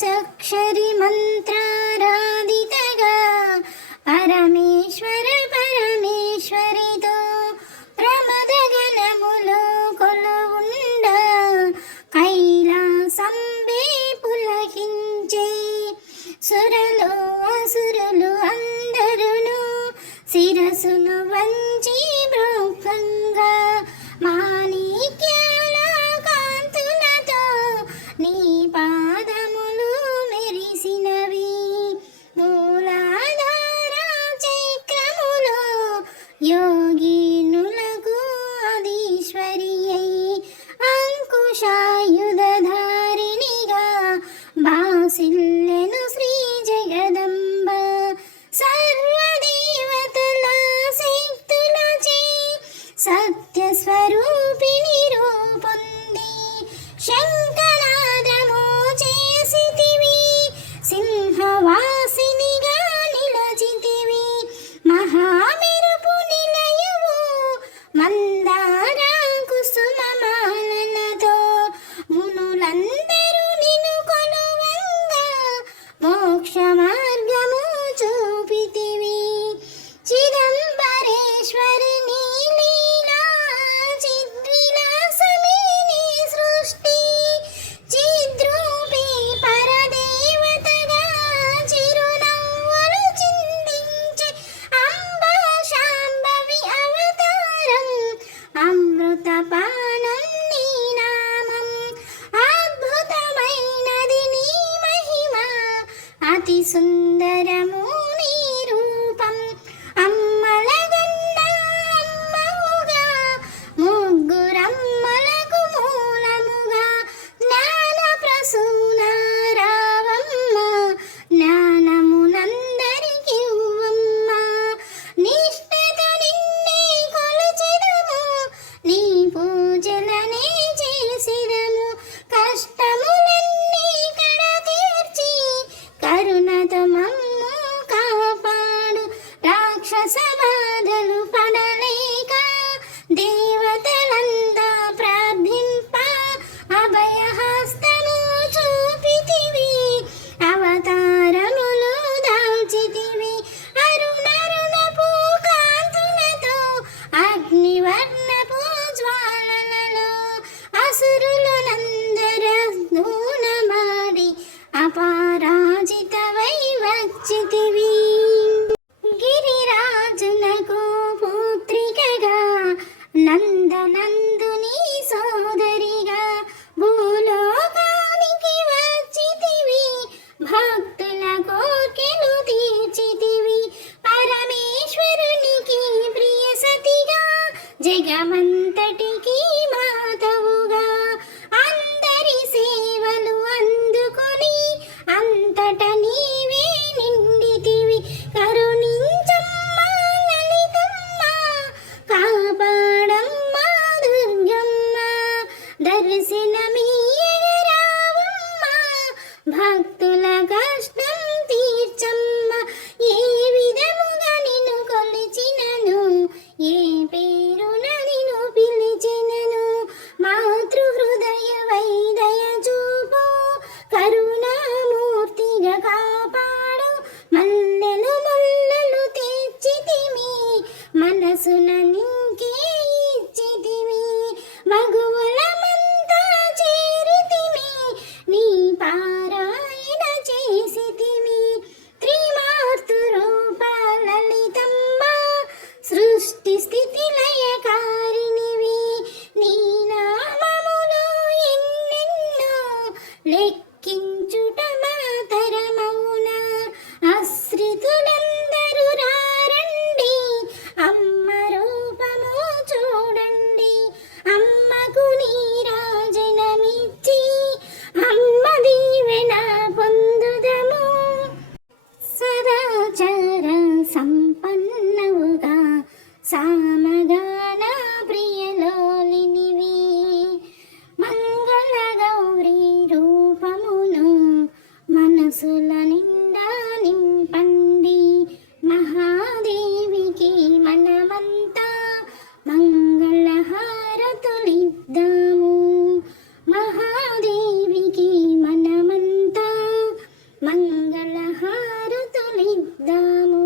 ద్వాదశాక్షరి మంత్రారాధితగా పరమేశ్వర పరమేశ్వరితో ప్రమద గణములో కొలువుండ కైలాసంబే పులకించే సురలు అసురులు అందరును శిరసును వంచి బ్రహ్మంగా మాణిక్యాల కాంతులతో నీ పాదములు మెరిసినవి మూలాధార చక్రములో యోగినులకు ఆదీశ్వరి అయి అంకుశాయుధధారిణిగా బాసిల్లెను శ్రీ జగదంబ సర్వదేవతల శక్తులచే సత్యస్వరూపిణి రూపొంది శంఖనాదము చేసితివి సింహవాసినిగా నిలచితివి మహామెరుపు నిలయవు మందార కుసుమమాలనతో మునులందరూ నిన్ను కొలువంగా మోక్ష మార్గము చూపితివి చిదంబరేశ్వరి నీ లీలా చిద్విలాసమే నీ సృష్టి చిద్రూపి పరదేవతగా చిరునవ్వులు చిందించే అంబా శాంభవి అవతారం అమృతపానం నీ నామం అద్భుతమైనది నీ మహిమ అతి సుందరము నీ రూపం అమ్మలగన్న అమ్మవుగా ముగ్గురమ్మలకు మూలముగా జ్ఞాన ప్రసూన రావమ్మ జ్ఞానమునందరికి ఇవ్వమ్మ నిష్ఠతో నిన్నే కొలిచెదము నీ పూజలనే చేసిదము కష్టములన్నీ కడ తీర్చి కరుణతో మమ్ము కాపాడు రాక్షస బాధలు పడలేక దేవతలందా ప్రార్థింప అభయహస్తము చూపితివి అవతారములు దాల్చితివి అరుణరుణపు కాంతులతో అగ్నివర్ణపు జ్వాలలలో అసురులనందర దూనమాడి అపరాజితవై వచ్చితివి గిరిరాజునకు పుత్రికగా నందనందుని సోదరిగా భూలోకానికి వచ్చితివి భక్తుల కోర్కెలు తీర్చితివి పరమేశ్వరునికి ప్రియ సతిగా జగమంతటికి మాతవుగా అందరి సేవలు అందుకొని అంతట నీవే నిండితివి కరుణించమ్మ లలితమ్మ కాపాడమ్మ దుర్గమ్మ దర్శనమీయగరావమ్మ భక్తుల కష్టం తీర్చమ్మ ఏ విధముగా నిన్ను కొలిచినను ఏ పేరున నిన్ను పిలిచినను మాతృహృదయ వైదయ చూపు కరుణామూర్తిగా కాపాడు మల్లెలు ముల్లలు తెచ్చితిమి మనసున నింకే ఇచ్చితివి మగువులమంతా చేరితిమి నీ పారాయణ చేసితిమి త్రిమార్తు రూప లలితమ్మ సృష్టి స్థితి లయకారిణివి నీ నామములు ఎన్నెన్నో లెక్కించుట మాతరమౌన ఆశ్రితులందరూ రారండి అమ్మ రూపము చూడండి అమ్మకు నీరాజనమిచ్చి అమ్మ దీవెన పొందుదము సదాచార సంపన్నవుగా సామగాన ప్రియలోలినివి మంగళ గౌరీ రూపమును మనసుల నిండా నింపండి మహాదేవికి మనమంతా మంగళహారతులిద్దాము మహాదేవికి మనమంతా మంగళ హారతులిద్దాము